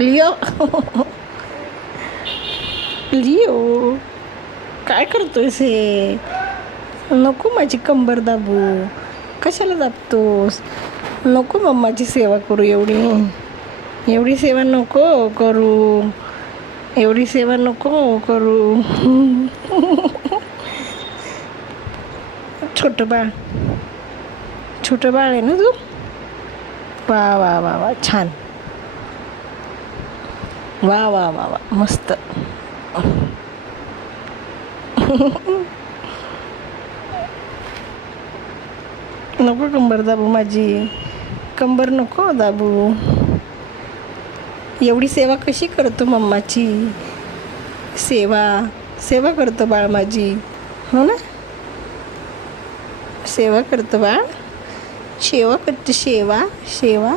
Leo Leo काय करतोयस हे? नको माझी कंबर दाबू. कशाला दाबतोस? नको मम्माची सेवा करू. एवढी सेवा नको करू. एवढी सेवा नको करू. छोटं बाळ आहे ना तू? वा वा वा वा छान. वा वा वा वा मस्त. नको कंबर दाबू माझी. कंबर नको दाबू. एवढी सेवा कशी करतो मम्माची? सेवा करतो बाळ माझी, हो ना? सेवा करतो बाळ. सेवा करतो. सेवा